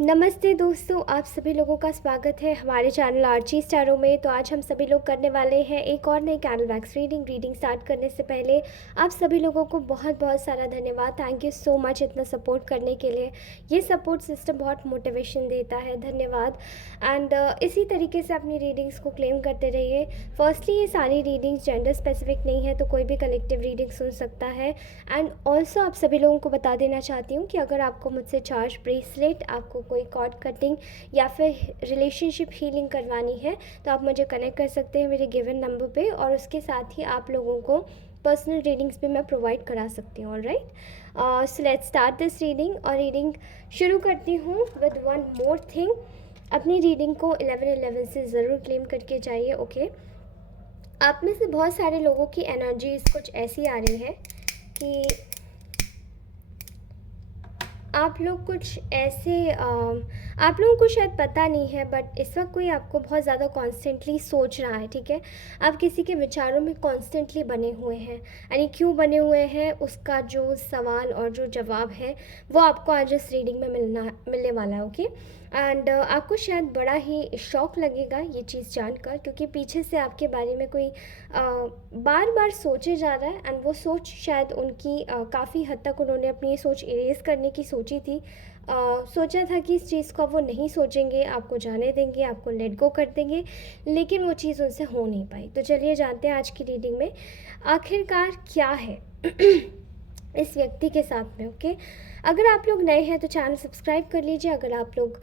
नमस्ते दोस्तों, आप सभी लोगों का स्वागत है हमारे चैनल आर्ची स्टारों में। तो आज हम सभी लोग करने वाले हैं एक और नई कैंडल वैक्स रीडिंग स्टार्ट करने से पहले आप सभी लोगों को बहुत बहुत सारा धन्यवाद। थैंक यू सो मच इतना सपोर्ट करने के लिए। ये सपोर्ट सिस्टम बहुत मोटिवेशन देता है, धन्यवाद। एंड इसी तरीके से अपनी रीडिंग्स को क्लेम करते रहिए। फर्स्टली, ये सारी रीडिंग्स जेंडर स्पेसिफिक नहीं है, तो कोई भी कलेक्टिव रीडिंग सुन सकता है। एंड ऑल्सो आप सभी लोगों को बता देना चाहती हूँ कि अगर आपको मुझसे चार्ज ब्रेसलेट, आपको कोई कॉर्ड कटिंग या फिर रिलेशनशिप हीलिंग करवानी है तो आप मुझे कनेक्ट कर सकते हैं मेरे गिवन नंबर पे, और उसके साथ ही आप लोगों को पर्सनल रीडिंग्स भी मैं प्रोवाइड करा सकती हूँ। Alright, so let's start this reading. और रीडिंग शुरू करती हूँ विद वन मोर थिंग। अपनी रीडिंग को 11-11 से ज़रूर क्लेम करके जाइए, ओके। आप में से बहुत सारे लोगों की एनर्जीज कुछ ऐसी आ रही है कि आप लोग कुछ ऐसे आप लोगों को शायद पता नहीं है, बट इस वक्त कोई आपको बहुत ज़्यादा कॉन्स्टेंटली सोच रहा है, ठीक है। आप किसी के विचारों में कॉन्स्टेंटली बने हुए हैं, यानी क्यों बने हुए हैं उसका जो सवाल और जो जवाब है वो आपको आज इस रीडिंग में मिलने वाला है, ओके। एंड आपको शायद बड़ा ही शौक लगेगा ये चीज़ जानकर, क्योंकि पीछे से आपके बारे में कोई बार बार सोचे जा रहा है। एंड वो सोच शायद उनकी काफ़ी हद तक उन्होंने अपनी ये सोच इरेज करने की सोची थी। सोचा था कि इस चीज़ को वो नहीं सोचेंगे, आपको जाने देंगे, आपको लेट गो कर देंगे, लेकिन वो चीज़ उनसे हो नहीं पाई। तो चलिए जानते हैं आज की रीडिंग में आखिरकार क्या है इस व्यक्ति के साथ में, ओके। अगर आप लोग नए हैं तो चैनल सब्सक्राइब कर लीजिए। अगर आप लोग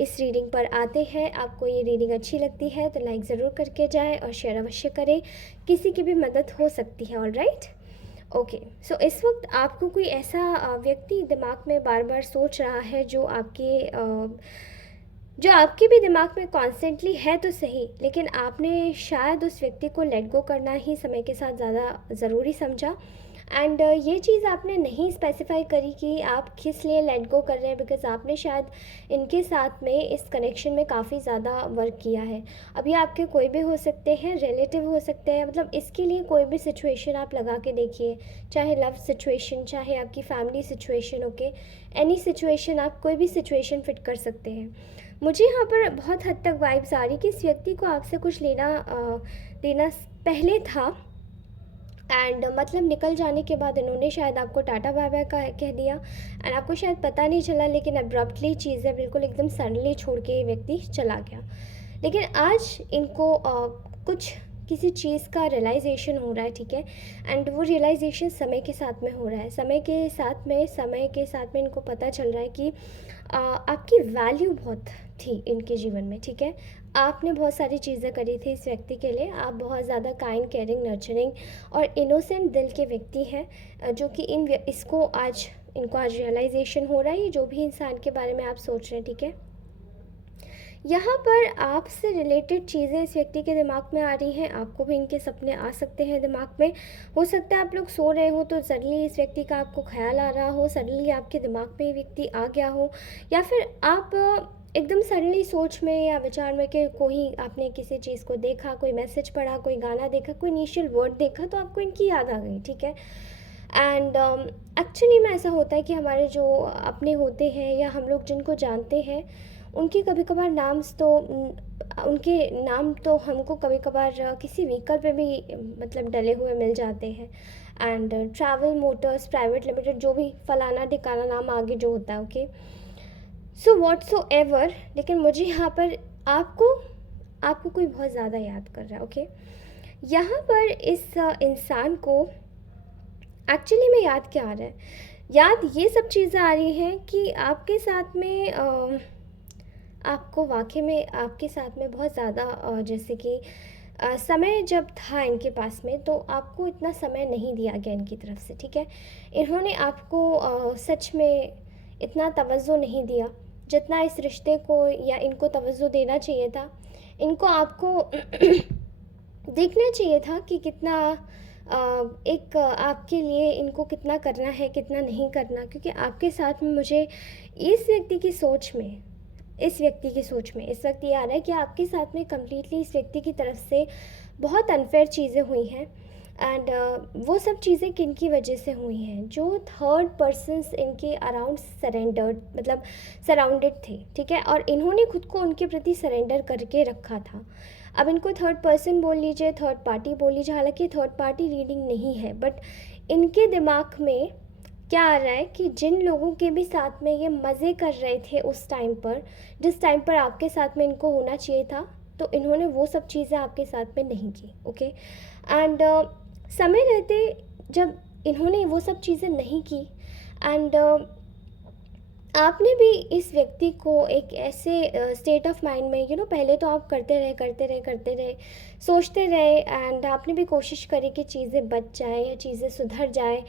इस रीडिंग पर आते हैं, आपको ये रीडिंग अच्छी लगती है तो लाइक ज़रूर करके जाएं और शेयर अवश्य करें, किसी की भी मदद हो सकती है। Alright, okay. सो इस वक्त आपको कोई ऐसा व्यक्ति दिमाग में बार बार सोच रहा है जो आपके भी दिमाग में कॉन्स्टेंटली है तो सही, लेकिन आपने शायद उस व्यक्ति को लेट गो करना ही समय के साथ ज़्यादा ज़रूरी समझा। एंड ये चीज़ आपने नहीं स्पेसिफाई करी कि आप किस लिए लेट गो कर रहे हैं, बिकॉज आपने शायद इनके साथ में इस कनेक्शन में काफ़ी ज़्यादा वर्क किया है। अब ये आपके कोई भी हो सकते हैं, रिलेटिव हो सकते हैं, मतलब इसके लिए कोई भी सिचुएशन आप लगा के देखिए, चाहे लव सिचुएशन, चाहे आपकी family situation, okay. Any situation, आप कोई भी सिचुएशन फिट कर सकते हैं। मुझे यहाँ पर बहुत हद तक वाइब्स आ रही कि इस व्यक्ति को आपसे कुछ देना पहले था, एंड मतलब निकल जाने के बाद इन्होंने शायद आपको टाटा बाय बाय कह दिया, एंड आपको शायद पता नहीं चला, लेकिन अब्रप्टली चीज़ें बिल्कुल एकदम सडनली छोड़ के ये व्यक्ति चला गया। लेकिन आज इनको कुछ किसी चीज़ का रियलाइजेशन हो रहा है, ठीक है। एंड वो रियलाइजेशन समय के साथ में हो रहा है, समय के साथ में इनको पता चल रहा है कि आपकी वैल्यू बहुत थी इनके जीवन में, ठीक है। आपने बहुत सारी चीज़ें करी थी इस व्यक्ति के लिए। आप बहुत ज़्यादा काइंड, केयरिंग, नर्चरिंग और इनोसेंट दिल के व्यक्ति हैं, जो कि इनको आज रियलाइजेशन हो रहा है, ये जो भी इंसान के बारे में आप सोच रहे हैं, ठीक है। यहाँ पर आपसे रिलेटेड चीज़ें इस व्यक्ति के दिमाग में आ रही हैं, आपको भी इनके सपने आ सकते हैं दिमाग में। हो सकता है आप लोग सो रहे हो तो सडनली इस व्यक्ति का आपको ख्याल आ रहा हो, सडनली आपके दिमाग में ये व्यक्ति आ गया हो, या फिर आप एकदम सडनली सोच में या विचार में कि कोई आपने किसी चीज़ को देखा, कोई मैसेज पढ़ा, कोई गाना देखा, कोई इनिशियल वर्ड देखा, तो आपको इनकी याद आ गई, ठीक है। एंड एक्चुअली में ऐसा होता है कि हमारे जो अपने होते हैं या हम लोग जिनको जानते हैं, उनके कभी कभार उनके नाम तो हमको कभी कभार किसी व्हीकल पे भी मतलब डले हुए मिल जाते हैं। And travel Motors private limited, जो भी फलाना ठिकाना नाम आगे जो होता है, ओके। सो व्हाट्सोएवर, लेकिन मुझे यहाँ पर आपको आपको कोई बहुत ज़्यादा याद कर रहा है, ओके। यहाँ पर इस इंसान को एक्चुअली में याद क्या आ रहा है, याद ये सब चीज़ें आ रही हैं कि आपके साथ में आपको वाकई में आपके साथ में बहुत ज़्यादा जैसे कि समय जब था इनके पास में, तो आपको इतना समय नहीं दिया गया इनकी तरफ से, ठीक है। इन्होंने आपको सच में इतना तवज्जो नहीं दिया जितना इस रिश्ते को या इनको तवज्जो देना चाहिए था। इनको आपको देखना चाहिए था कि कितना आपके लिए इनको कितना करना है, कितना नहीं करना, क्योंकि आपके साथ में मुझे इस व्यक्ति की सोच में इस वक्त ये आ रहा है कि आपके साथ में कम्प्लीटली इस व्यक्ति की तरफ से बहुत अनफेयर चीज़ें हुई हैं। एंड वो सब चीज़ें किन की वजह से हुई हैं, जो थर्ड पर्सन्स इनके अराउंड सरेंडर्ड, मतलब सराउंडेड थे, ठीक है, और इन्होंने खुद को उनके प्रति सरेंडर करके रखा था। अब इनको थर्ड पर्सन बोल लीजिए, थर्ड पार्टी बोल लीजिए, हालांकि थर्ड पार्टी रीडिंग नहीं है, बट इनके दिमाग में क्या आ रहा है कि जिन लोगों के भी साथ में ये मज़े कर रहे थे उस टाइम पर, जिस टाइम पर आपके साथ में इनको होना चाहिए था, तो इन्होंने वो सब चीज़ें आपके साथ में नहीं की। ओके, एंड समय रहते जब इन्होंने वो सब चीज़ें नहीं की, एंड आपने भी इस व्यक्ति को एक ऐसे स्टेट ऑफ माइंड में, पहले तो आप करते रहे, सोचते रहे, एंड आपने भी कोशिश करी कि चीज़ें बच जाए या चीज़ें सुधर जाए।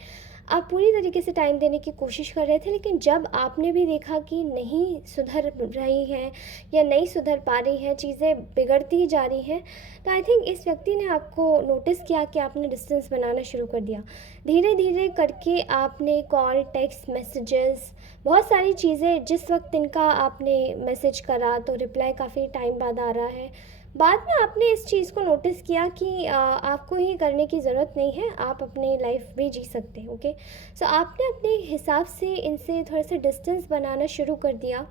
आप पूरी तरीके से टाइम देने की कोशिश कर रहे थे, लेकिन जब आपने भी देखा कि नहीं सुधर रही हैं या नहीं सुधर पा रही हैं, चीज़ें बिगड़ती ही जा रही हैं, तो आई थिंक इस व्यक्ति ने आपको नोटिस किया कि आपने डिस्टेंस बनाना शुरू कर दिया। धीरे धीरे करके आपने कॉल, टेक्स्ट मैसेजेस, बहुत सारी चीज़ें, जिस वक्त इनका आपने मैसेज करा तो रिप्लाई काफ़ी टाइम बाद आ रहा है। बाद में आपने इस चीज़ को नोटिस किया कि आपको ये करने की ज़रूरत नहीं है, आप अपनी लाइफ भी जी सकते हैं। ओके, सो आपने अपने हिसाब से इनसे थोड़ा सा डिस्टेंस बनाना शुरू कर दिया,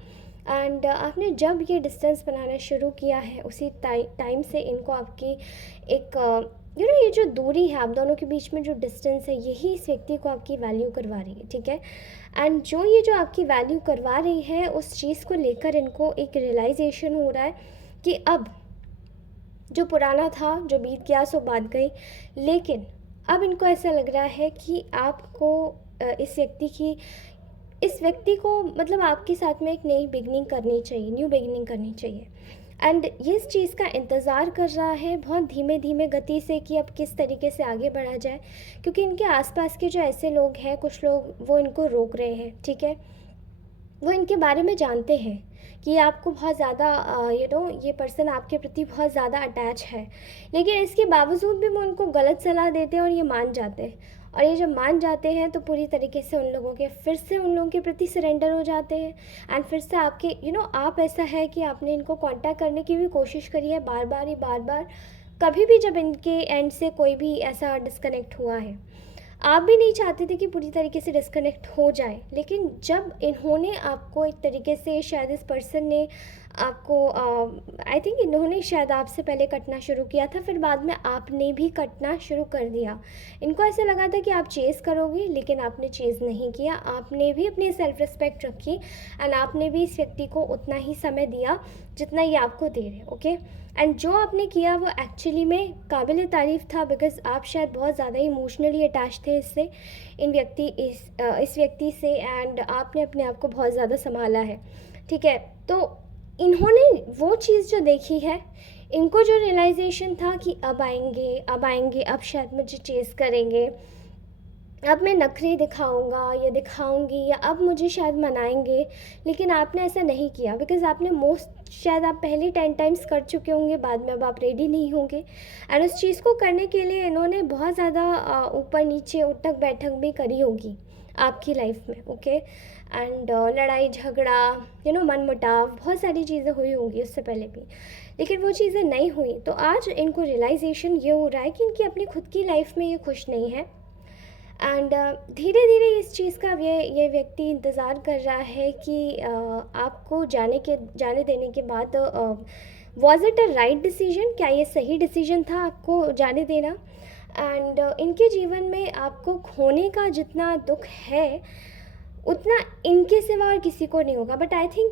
एंड आपने जब ये डिस्टेंस बनाना शुरू किया है, उसी टाइम से इनको आपकी एक ये जो दूरी है आप दोनों के बीच में, जो डिस्टेंस है, यही इस व्यक्ति को आपकी वैल्यू करवा रही है, ठीक है। एंड जो आपकी वैल्यू करवा रही है, उस चीज़ को लेकर इनको एक रियलाइजेशन हो रहा है कि अब जो पुराना था, जो बीत गया सो बात गई, लेकिन अब इनको ऐसा लग रहा है कि आपको इस व्यक्ति को, मतलब आपके साथ में एक नई बिगनिंग करनी चाहिए, न्यू बिगनिंग करनी चाहिए। एंड ये इस चीज़ का इंतज़ार कर रहा है बहुत धीमे धीमे गति से कि अब किस तरीके से आगे बढ़ा जाए, क्योंकि इनके आसपास के जो ऐसे लोग हैं, कुछ लोग, वो इनको रोक रहे हैं, ठीक है। वो इनके बारे में जानते हैं कि ये आपको बहुत ज़्यादा ये पर्सन आपके प्रति बहुत ज़्यादा अटैच है, लेकिन इसके बावजूद भी वो उनको गलत सलाह देते हैं और ये मान जाते हैं। और ये जब मान जाते हैं तो पूरी तरीके से फिर से उन लोगों के प्रति सरेंडर हो जाते हैं, एंड फिर से आपके आप, ऐसा है कि आपने इनको कांटेक्ट करने की भी कोशिश करी है बार बार, कभी भी जब इनके एंड से कोई भी ऐसा डिस्कनेक्ट हुआ है, आप भी नहीं चाहते थे कि पूरी तरीके से डिस्कनेक्ट हो जाए, लेकिन जब इन्होंने आपको एक तरीके से, शायद इस पर्सन ने आपको, आई थिंक इन्होंने शायद आपसे पहले कटना शुरू किया था, फिर बाद में आपने भी कटना शुरू कर दिया। इनको ऐसा लगा था कि आप चेज़ करोगे, लेकिन आपने चेज़ नहीं किया, आपने भी अपनी सेल्फ रिस्पेक्ट रखी, एंड आपने भी इस व्यक्ति को उतना ही समय दिया जितना ये आपको दे रहे, ओके। एंड जो आपने किया वो एक्चुअली में काबिल तारीफ़ था, बिकॉज़ आप शायद बहुत ज़्यादा इमोशनली अटैच थे इससे, इस व्यक्ति से, एंड आपने अपने आप को बहुत ज़्यादा संभाला है, ठीक है। तो इन्होंने वो चीज़ जो देखी है, इनको जो रियलाइजेशन था कि अब आएंगे, अब शायद मुझे चेज़ करेंगे, अब मैं नखरे दिखाऊंगा या दिखाऊंगी, या अब मुझे शायद मनाएंगे, लेकिन आपने ऐसा नहीं किया, बिकॉज़ आपने शायद आप पहले 10 टाइम्स कर चुके होंगे, बाद में अब आप रेडी नहीं होंगे। एंड उस चीज़ को करने के लिए इन्होंने बहुत ज़्यादा ऊपर नीचे, उठक बैठक भी करी होगी आपकी लाइफ में, ओके। एंड लड़ाई झगड़ा, मनमुटाव, बहुत सारी चीज़ें हुई होंगी उससे पहले भी, लेकिन वो चीज़ें नहीं हुई। तो आज इनको रियलाइजेशन ये हो रहा है कि इनकी अपनी खुद की लाइफ में ये खुश नहीं है, एंड धीरे धीरे इस चीज़ का ये व्यक्ति इंतज़ार कर रहा है कि आपको जाने देने के बाद, was it a right decision, क्या ये सही डिसीजन था आपको जाने देना। एंड इनके जीवन में आपको खोने का जितना दुख है, उतना इनके सिवा और किसी को नहीं होगा, बट आई थिंक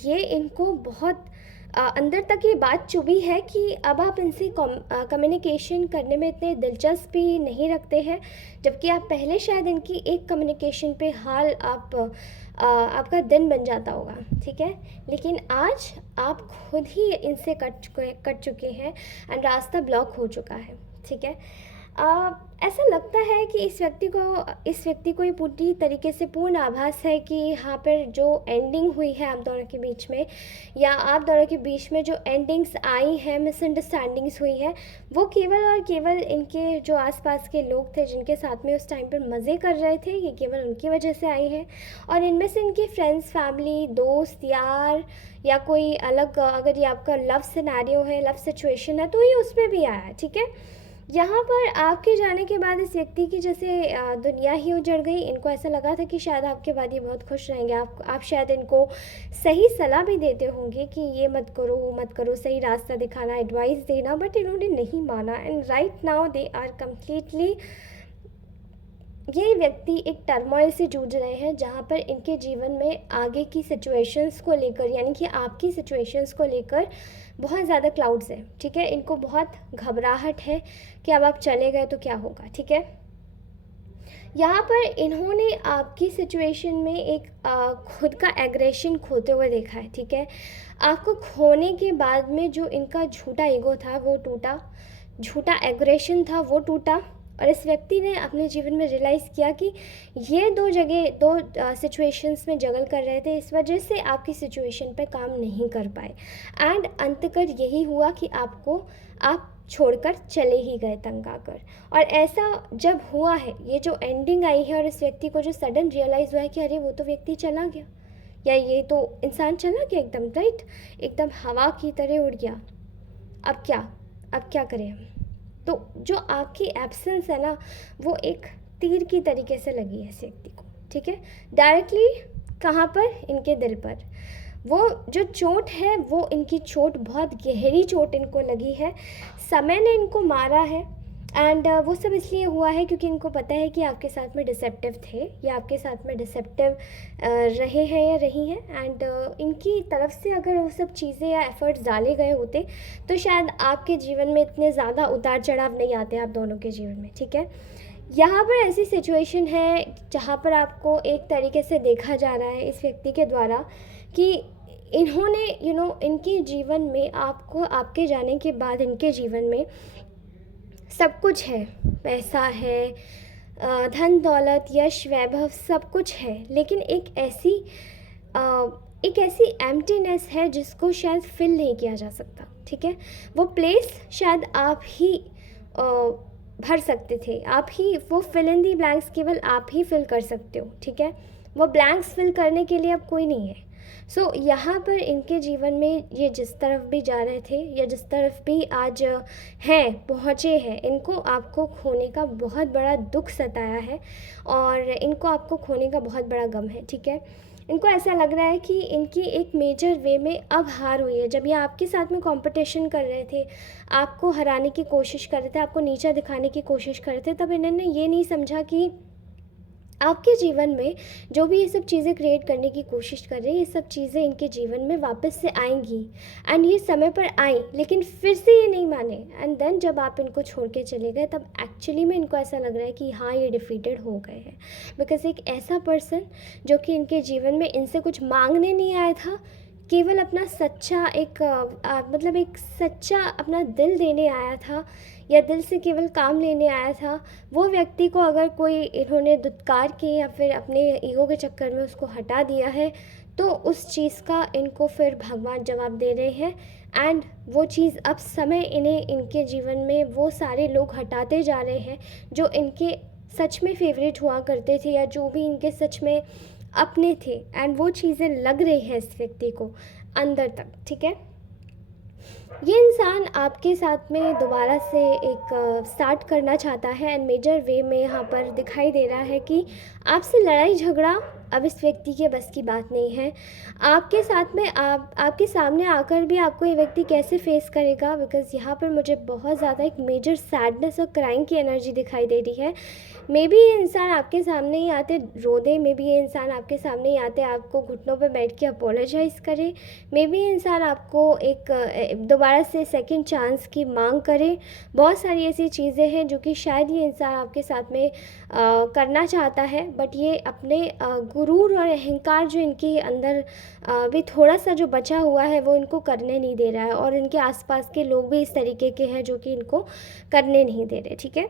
ये इनको बहुत अंदर तक ये बात चुभी है कि अब आप इनसे कम्युनिकेशन करने में इतने दिलचस्पी नहीं रखते हैं, जबकि आप पहले शायद इनकी एक कम्युनिकेशन पे आपका दिन बन जाता होगा, ठीक है। लेकिन आज आप खुद ही इनसे कट चुके हैं, एंड रास्ता ब्लॉक हो चुका है, ठीक है। ऐसा लगता है कि इस व्यक्ति को ये पूरी तरीके से पूर्ण आभास है कि यहाँ पर जो एंडिंग हुई है आप दोनों के बीच में, या आप दोनों के बीच में जो एंडिंग्स आई हैं, मिसअंडरस्टैंडिंग्स हुई हैं, वो केवल और केवल इनके जो आसपास के लोग थे जिनके साथ में उस टाइम पर मज़े कर रहे थे, ये केवल उनकी वजह से आई हैं। और इनमें से इनके फ्रेंड्स, फैमिली, दोस्त, यार, या कोई अलग, अगर ये आपका लव सिनेरियो है, लव सिचुएशन है, तो ये उसमें भी आया, ठीक है। यहाँ पर आपके जाने के बाद इस व्यक्ति की जैसे दुनिया ही उजड़ गई। इनको ऐसा लगा था कि शायद आपके बाद ये बहुत खुश रहेंगे। आप शायद इनको सही सलाह भी देते होंगे कि ये मत करो, वो मत करो, सही रास्ता दिखाना, एडवाइस देना, बट इन्होंने नहीं माना। And right now they are completely, ये व्यक्ति एक टर्मोइल से जूझ रहे हैं, जहाँ पर इनके जीवन में आगे की सिचुएशंस को लेकर, यानी कि आपकी सिचुएशंस को लेकर बहुत ज़्यादा क्लाउड्स हैं। ठीक है, इनको बहुत घबराहट है कि अब आप चले गए तो क्या होगा। ठीक है, यहाँ पर इन्होंने आपकी सिचुएशन में एक खुद का एग्रेशन खोते हुए देखा है। ठीक है, आपको खोने के बाद में जो इनका झूठा ईगो था वो टूटा, झूठा एग्रेशन था वो टूटा, और इस व्यक्ति ने अपने जीवन में रियलाइज़ किया कि ये दो जगह, दो सिचुएशंस में जगल कर रहे थे, इस वजह से आपकी सिचुएशन पे काम नहीं कर पाए। एंड अंतकर यही हुआ कि आपको आप छोड़कर चले ही गए तंग आकर। और ऐसा जब हुआ है, ये जो एंडिंग आई है, और इस व्यक्ति को जो सडन रियलाइज़ हुआ है कि अरे वो तो व्यक्ति चला गया, या ये तो इंसान चला गया एकदम, राइट, एकदम हवा की तरह उड़ गया, अब क्या, अब क्या करें हम। तो जो आपकी एब्सेंस है ना, वो एक तीर की तरीके से लगी है इस व्यक्ति को। ठीक है, डायरेक्टली कहाँ पर, इनके दिल पर। वो जो चोट है, वो इनकी चोट बहुत गहरी चोट इनको लगी है, समय ने इनको मारा है। एंड वो सब इसलिए हुआ है क्योंकि इनको पता है कि आपके साथ में डिसेप्टिव थे, या आपके साथ में डिसेप्टिव रहे हैं या रही हैं। एंड इनकी तरफ से अगर वो सब चीज़ें या एफ़र्ट्स डाले गए होते तो शायद आपके जीवन में इतने ज़्यादा उतार चढ़ाव नहीं आते आप दोनों के जीवन में। ठीक है, यहाँ पर ऐसी सिचुएशन है जहाँ पर आपको एक तरीके से देखा जा रहा है इस व्यक्ति के द्वारा कि इन्होंने इनके जीवन में, आपको आपके जाने के बाद इनके जीवन में सब कुछ है, पैसा है, धन दौलत, यश, वैभव, सब कुछ है, लेकिन एक ऐसी एम्प्टीनेस है जिसको शायद फिल नहीं किया जा सकता। ठीक है, वो प्लेस शायद आप ही भर सकते थे, आप ही वो फिल इन दी ब्लैंक्स केवल आप ही फिल कर सकते हो। ठीक है, वो ब्लैंक्स फिल करने के लिए अब कोई नहीं है। सो यहाँ पर इनके जीवन में ये जिस तरफ भी जा रहे थे, या जिस तरफ भी आज हैं, पहुँचे हैं, इनको आपको खोने का बहुत बड़ा दुख सताया है, और इनको आपको खोने का बहुत बड़ा गम है। ठीक है, इनको ऐसा लग रहा है कि इनकी एक मेजर वे में अब हार हुई है। जब ये आपके साथ में कंपटीशन कर रहे थे, आपको हराने की कोशिश कर रहे थे, आपको नीचा दिखाने की कोशिश कर रहे थे, तब इन्होंने ये नहीं समझा कि आपके जीवन में जो भी ये सब चीज़ें क्रिएट करने की कोशिश कर रहे हैं, ये सब चीज़ें इनके जीवन में वापस से आएंगी, एंड ये समय पर आई, लेकिन फिर से ये नहीं माने। एंड देन जब आप इनको छोड़ के चले गए, तब एक्चुअली में इनको ऐसा लग रहा है कि हाँ, ये डिफीटेड हो गए हैं। बिकॉज एक ऐसा पर्सन जो कि इनके जीवन में इनसे कुछ मांगने नहीं आया था, केवल अपना सच्चा मतलब एक सच्चा अपना दिल देने आया था, या दिल से केवल काम लेने आया था, वो व्यक्ति को अगर कोई इन्होंने दुत्कार के या फिर अपने ईगो के चक्कर में उसको हटा दिया है, तो उस चीज़ का इनको फिर भगवान जवाब दे रहे हैं। एंड वो चीज़ अब समय इन्हें, इनके जीवन में वो सारे लोग हटाते जा रहे हैं जो इनके सच में फेवरेट हुआ करते थे, या जो भी इनके सच में अपने थे। एंड वो चीज़ें लग रही हैं इस व्यक्ति को अंदर तक। ठीक है, ये इंसान आपके साथ में दोबारा से एक स्टार्ट करना चाहता है, एंड मेजर वे में यहाँ पर दिखाई दे रहा है कि आपसे लड़ाई झगड़ा अब इस व्यक्ति के बस की बात नहीं है। आपके साथ में आपके सामने आकर भी आपको ये व्यक्ति कैसे फेस करेगा, बिकॉज़ यहाँ पर मुझे बहुत ज़्यादा एक मेजर सैडनेस और क्राइंग की एनर्जी दिखाई दे रही है। मे बी ये इंसान आपके सामने ही आते रो दे, मे बी ये इंसान आपके सामने ही आते आपको घुटनों पे बैठ के अपोलोजाइज़ करे, मे बी ये इंसान आपको एक दोबारा से सेकंड चांस की मांग करे। बहुत सारी ऐसी चीज़ें हैं जो कि शायद ये इंसान आपके साथ में करना चाहता है, बट ये अपने गुरूर और अहंकार जो इनके अंदर भी थोड़ा सा जो बचा हुआ है, वो इनको करने नहीं दे रहा है, और इनके आसपास के लोग भी इस तरीके के हैं जो कि इनको करने नहीं दे रहे। ठीक है,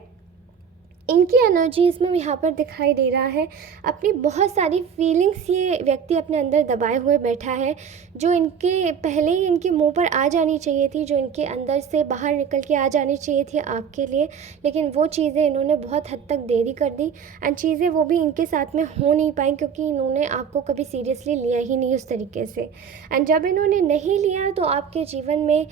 इनकी एनर्जी इसमें यहाँ पर दिखाई दे रहा है। अपनी बहुत सारी फीलिंग्स ये व्यक्ति अपने अंदर दबाए हुए बैठा है, जो इनके पहले ही इनके मुंह पर आ जानी चाहिए थी, जो इनके अंदर से बाहर निकल के आ जानी चाहिए थी आपके लिए, लेकिन वो चीज़ें इन्होंने बहुत हद तक देरी कर दी। एंड चीज़ें वो भी इनके साथ में हो नहीं पाई क्योंकि इन्होंने आपको कभी सीरियसली लिया ही नहीं उस तरीके से। एंड जब इन्होंने नहीं लिया तो आपके जीवन में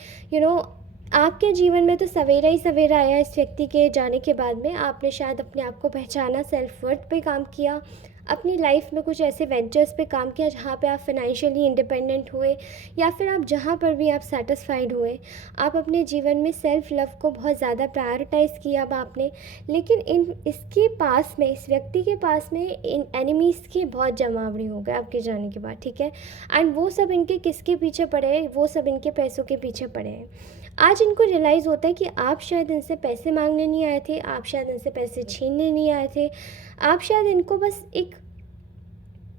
आपके जीवन में तो सवेरा ही सवेरा आया इस व्यक्ति के जाने के बाद में। आपने शायद अपने आप को पहचाना, सेल्फ वर्थ पे काम किया, अपनी लाइफ में कुछ ऐसे वेंचर्स पे काम किया जहाँ पे आप फाइनेंशियली इंडिपेंडेंट हुए, या फिर आप जहाँ पर भी आप सेटिस्फाइड हुए। आप अपने जीवन में सेल्फ लव को बहुत ज़्यादा प्रायोरिटाइज़ किया अब आपने। लेकिन इसके पास में, इस व्यक्ति के पास में इन एनिमीज़ के बहुत जमावड़े हो गए आपके जाने के बाद, ठीक है। एंड वो सब इनके किसके पीछे पड़े हैं? वो सब इनके पैसों के पीछे पड़े हैं। आज इनको रियलाइज़ होता है कि आप शायद इनसे पैसे मांगने नहीं आए थे, आप शायद इनसे पैसे छीनने नहीं आए थे, आप शायद इनको बस एक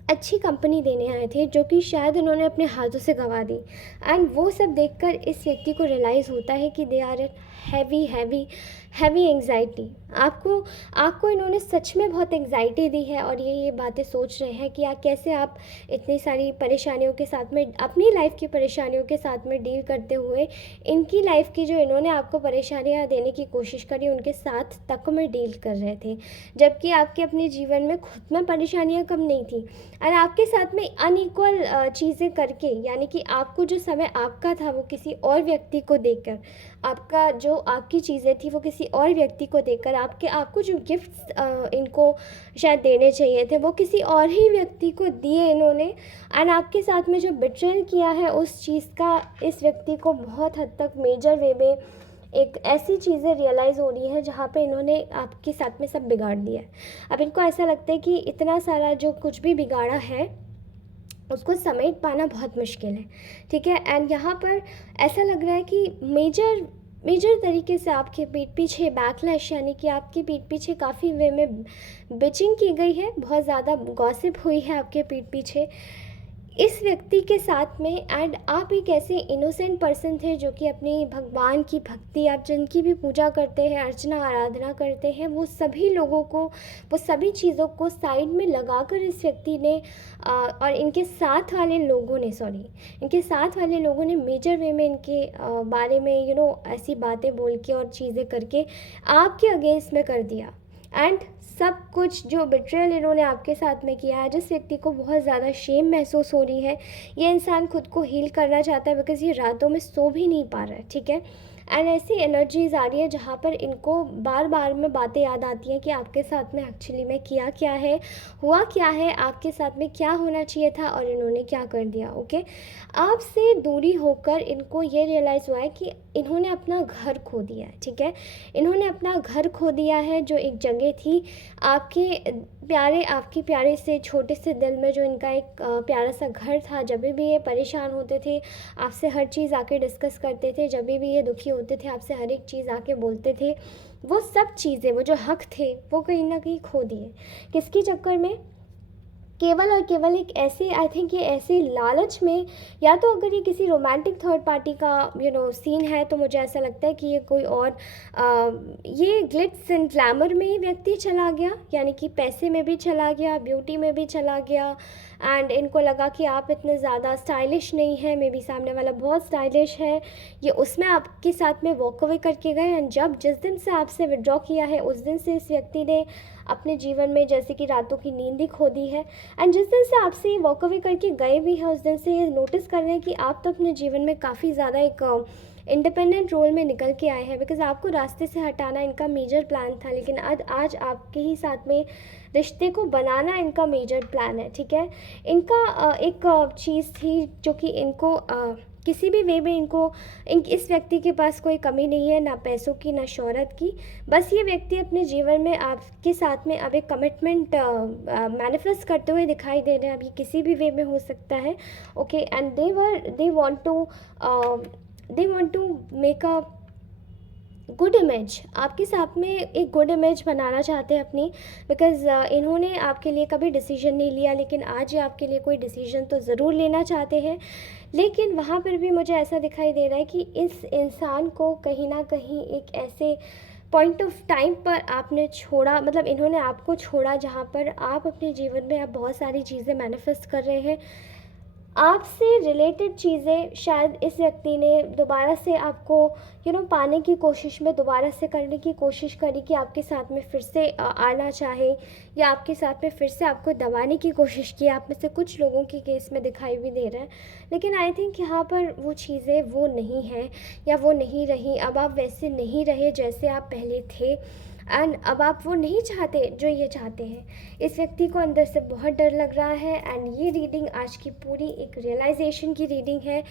अच्छी कंपनी देने आए थे जो कि शायद उन्होंने अपने हाथों से गंवा दी। एंड वो सब देखकर इस व्यक्ति को रियलाइज़ होता है कि they are an heavy heavy heavy anxiety. आपको आपको इन्होंने सच में बहुत एंग्जाइटी दी है, और ये बातें सोच रहे हैं कि कैसे आप इतनी सारी परेशानियों के साथ में, अपनी लाइफ की परेशानियों के साथ में डील करते हुए, इनकी लाइफ की जो इन्होंने आपको परेशानियाँ देने की कोशिश करी उनके साथ तक में डील कर रहे थे, जबकि आपके अपने जीवन में खुद में परेशानियाँ कम नहीं थी। और आपके साथ में अनइक्वल चीज़ें करके, यानी कि आपको जो समय आपका था वो किसी और व्यक्ति को देकर, आपका जो आपकी चीज़ें थी वो किसी और व्यक्ति को देकर, आपको जो गिफ्ट्स इनको शायद देने चाहिए थे वो किसी और ही व्यक्ति को दिए इन्होंने। एंड आपके साथ में जो बिट्रेल किया है उस चीज़ का इस व्यक्ति को बहुत हद तक मेजर वे में एक ऐसी चीज़ें रियलाइज़ हो रही है जहाँ पे इन्होंने आपके साथ में सब बिगाड़ दिया है। अब इनको ऐसा लगता है कि इतना सारा जो कुछ भी बिगाड़ा है उसको समेट पाना बहुत मुश्किल है, ठीक है। एंड यहाँ पर ऐसा लग रहा है कि मेजर मेजर तरीके से आपके पीठ पीछे बैकलैश, यानी कि आपकी पीठ पीछे काफ़ी वे में बिचिंग की गई है, बहुत ज़्यादा गॉसिप हुई है आपके पीठ पीछे इस व्यक्ति के साथ में। एंड आप एक ऐसे इनोसेंट पर्सन थे जो कि अपनी भगवान की भक्ति, आप जिनकी भी पूजा करते हैं, अर्चना आराधना करते हैं, वो सभी लोगों को, वो सभी चीज़ों को साइड में लगाकर इस व्यक्ति ने और इनके साथ वाले लोगों ने, इनके साथ वाले लोगों ने मेजर वे में इनके बारे में ऐसी बातें बोल के और चीज़ें करके आपके अगेंस्ट में कर दिया। एंड सब कुछ जो बिट्रेयल इन्होंने आपके साथ में किया है, जिस व्यक्ति को बहुत ज़्यादा शेम महसूस हो रही है, ये इंसान खुद को हील करना चाहता है बिकॉज़ ये रातों में सो भी नहीं पा रहा है, ठीक है। एंड ऐसी एनर्जीज़ आ रही है जहाँ पर इनको बार बार में बातें याद आती हैं कि आपके साथ में एक्चुअली में किया क्या है, हुआ क्या है, आपके साथ में क्या होना चाहिए था और इन्होंने क्या कर दिया, ओके। आपसे दूरी होकर इनको ये रियलाइज़ हुआ है कि इन्होंने अपना घर खो दिया है, ठीक है। इन्होंने अपना घर खो दिया है, जो एक जगह थी आपके प्यारे से छोटे से दिल में, जो इनका एक प्यारा सा घर था। जब भी ये परेशान होते थे आपसे हर चीज़ आके डिस्कस करते थे, जब भी ये दुखी होते थे आपसे हर एक चीज़ आके बोलते थे, वो सब चीज़ें, वो जो हक थे वो कहीं ना कहीं खो दिए। किसके चक्कर में? केवल और केवल एक ऐसे, आई थिंक ये ऐसे लालच में, या तो अगर ये किसी रोमांटिक थर्ड पार्टी का सीन है तो मुझे ऐसा लगता है कि ये कोई और ये ग्लिट्स एंड ग्लैमर में ही व्यक्ति चला गया, यानी कि पैसे में भी चला गया, ब्यूटी में भी चला गया। एंड इनको लगा कि आप इतने ज़्यादा स्टाइलिश नहीं हैं, मे बी सामने वाला बहुत स्टाइलिश है, ये उसमें आपके साथ में वॉक अवे करके गए। एंड जिस दिन से आपसे विड्रॉ किया है उस दिन से इस व्यक्ति ने अपने जीवन में जैसे कि रातों की नींद ही खो दी है। एंड जिस दिन से आपसे ये वॉक अवे करके गए भी हैं उस दिन से ये नोटिस कर रहे हैं कि आप तो अपने जीवन में काफ़ी ज़्यादा एक इंडिपेंडेंट रोल में निकल के आए हैं, बिकॉज आपको रास्ते से हटाना इनका मेजर प्लान था, लेकिन आज आपके ही साथ में रिश्ते को बनाना इनका मेजर प्लान है, ठीक है। इनका एक चीज़ थी जो कि इनको किसी भी वे में इस व्यक्ति के पास कोई कमी नहीं है, ना पैसों की ना शोहरत की। बस ये व्यक्ति अपने जीवन में आपके साथ में अब एक कमिटमेंट मैनिफेस्ट करते हुए दिखाई दे रहे हैं। अब ये किसी भी वे में हो सकता है, okay. And they want to make a good image, आपके साथ में एक गुड इमेज बनाना चाहते हैं अपनी, बिकॉज़ इन्होंने आपके लिए कभी डिसीजन नहीं लिया, लेकिन आज ये आपके लिए कोई डिसीजन तो ज़रूर लेना चाहते हैं। लेकिन वहाँ पर भी मुझे ऐसा दिखाई दे रहा है कि इस इंसान को कहीं ना कहीं एक ऐसे पॉइंट ऑफ टाइम पर आपने छोड़ा, मतलब इन्होंने आपको छोड़ा जहाँ पर आप अपने जीवन में अब बहुत सारी चीज़ें मैनिफेस्ट कर रहे हैं। आपसे रिलेटेड चीज़ें शायद इस व्यक्ति ने दोबारा से आपको पाने की कोशिश में दोबारा से करने की कोशिश करी कि आपके साथ में फिर से आना चाहे, या आपके साथ में फिर से आपको दबाने की कोशिश की। आप में से कुछ लोगों के केस में दिखाई भी दे रहा है, लेकिन आई थिंक यहाँ पर वो चीज़ें वो नहीं हैं, या वो नहीं रही। अब आप वैसे नहीं रहे जैसे आप पहले थे, एंड अब आप वो नहीं चाहते जो ये चाहते हैं। इस व्यक्ति को अंदर से बहुत डर लग रहा है, एंड ये रीडिंग आज की पूरी एक रियलाइजेशन की रीडिंग है।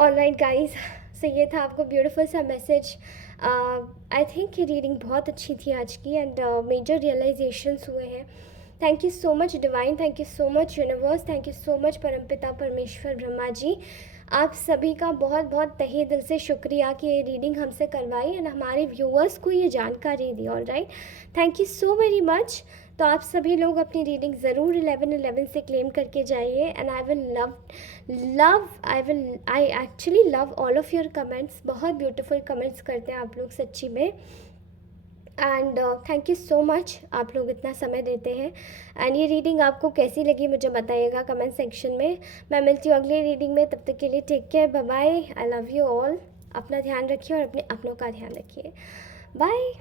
ऑलराइट गाइस, सो ये था आपको ब्यूटीफुल सा मैसेज। आई थिंक ये रीडिंग बहुत अच्छी थी आज की, एंड मेजर रियलाइजेशंस हुए हैं। Thank you so much divine, thank you so much universe, thank you so much परमपिता परमेश्वर ब्रह्मा जी। आप सभी का बहुत बहुत तहे दिल से शुक्रिया कि ये रीडिंग हमसे करवाई एंड हमारे व्यूअर्स को ये जानकारी दी। Alright, thank you so very much. तो आप सभी लोग अपनी रीडिंग ज़रूर 11/11 से क्लेम करके जाइए, and I actually love all of your comments. बहुत ब्यूटीफुल कमेंट्स करते हैं आप लोग सच्ची में, and thank you so much, आप लोग इतना समय देते हैं। एंड ये रीडिंग आपको कैसी लगी मुझे बताइएगा कमेंट सेक्शन में। मैं मिलती हूँ अगली रीडिंग में, तब तक के लिए take care, bye bye, I love you all. अपना ध्यान रखिए और अपने अपनों का ध्यान रखिए। बाय।